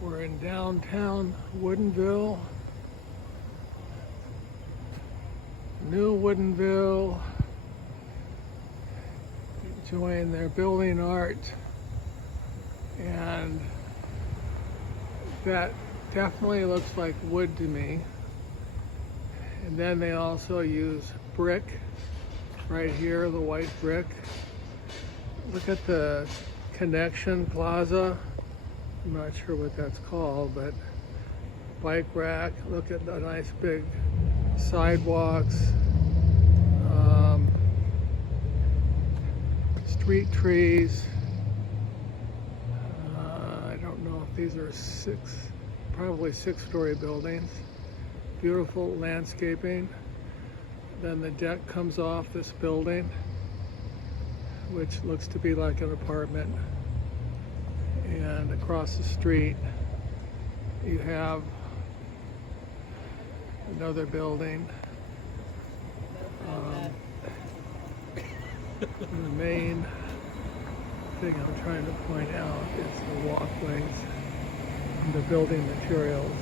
We're in downtown Woodinville, New Woodinville, enjoying their building art, and that definitely looks like wood to me. And then they also use brick right here, the white brick. Look at the connection plaza. I'm not sure what that's called, but bike rack. Look at the nice big sidewalks. Street trees. I don't know if these are probably six-story buildings. Beautiful landscaping. Then the deck comes off this building, which looks to be like an apartment. And across the street, you have another building. The main thing I'm trying to point out is the walkways and the building materials.